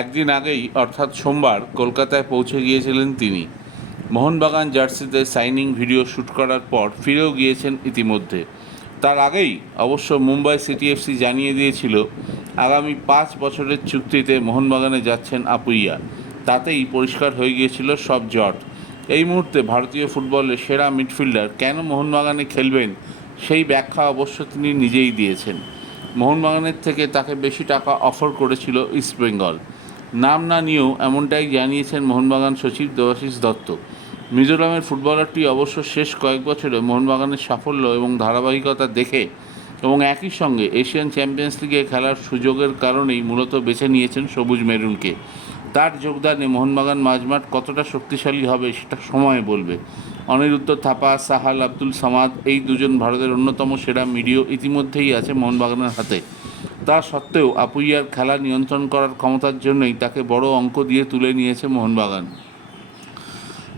একদিন আগেই অর্থাৎ সোমবার কলকাতায় পৌঁছে গিয়েছিলেন তিনি। মোহনবাগান জার্সিতে সাইনিং ভিডিও শ্যুট করার পর ফিরেও গিয়েছেন ইতিমধ্যে। তার আগেই অবশ্য মুম্বাই সিটি এফসি জানিয়ে দিয়েছিল আগামী 5 বছরের চুক্তিতে মোহনবাগানে যাচ্ছেন আপুইয়া। তাতেই পরিষ্কার হয়ে গিয়েছিল সব জট। এই মুহূর্তে ভারতীয় ফুটবলের সেরা মিডফিল্ডার কেন মোহনবাগানে খেলবেন সেই ব্যাখ্যা অবশ্য তিনি নিজেই দিয়েছেন। মোহনবাগানের থেকে তাকে বেশি টাকা অফার করেছিল ইস্টবেঙ্গল। নাম না নিয়েও এমনটাই জানিয়েছেন মোহনবাগান সচিব দেবাশিস দত্ত। মিজোরামের ফুটবলারটি অবশ্য শেষ কয়েক বছরে মোহনবাগানের সাফল্য এবং ধারাবাহিকতা দেখে এবং একই সঙ্গে এশিয়ান চ্যাম্পিয়ন্স লিগে খেলার সুযোগের কারণেই মূলত বেছে নিয়েছেন সবুজ মেরুনকে। তার যোগদানে মোহনবাগান মাঝমাঠ কতটা শক্তিশালী হবে সেটা সময় বলবে। অনিরুদ্ধ থাপা, সাহাল আব্দুল সামাদ এই দুজন ভারতের অন্যতম সেরা মিডিও ইতিমধ্যেই আছে মোহনবাগানের হাতে। তা সত্ত্বেও আপুইয়ার খেলা নিয়ন্ত্রণ করার ক্ষমতার জন্যই তাকে বড় অঙ্ক দিয়ে তুলে নিয়েছে মোহনবাগান।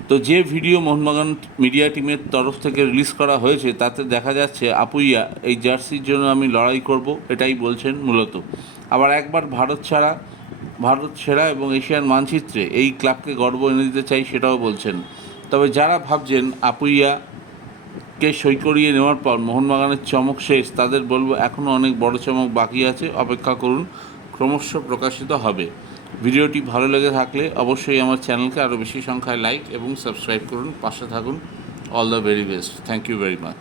তো যে ভিডিও মোহনবাগান মিডিয়া টিমের তরফ থেকে রিলিজ করা হয়েছে তাতে দেখা যাচ্ছে আপুইয়া এই জার্সির জন্য আমি লড়াই করব এটাই বলছেন মূলত। আবার একবার ভারত সেরা এবং এশিয়ার মানচিত্রে এই ক্লাবকে গর্ব এনে দিতে চাই সেটাও বলছেন। তবে যারা ভাবছেন আপুইয়াকে সই করিয়ে নেওয়ার পর মোহনবাগানের চমক শেষ, তাদের বলবো এখনও অনেক বড় চমক বাকি আছে, অপেক্ষা করুন, ক্রমশ প্রকাশিত হবে। ভিডিওটি ভালো লেগে থাকলে অবশ্যই আমার চ্যানেলকে আরও বেশি সংখ্যায় লাইক এবং সাবস্ক্রাইব করুন, পাশে থাকুন। All the very best. Thank you very much.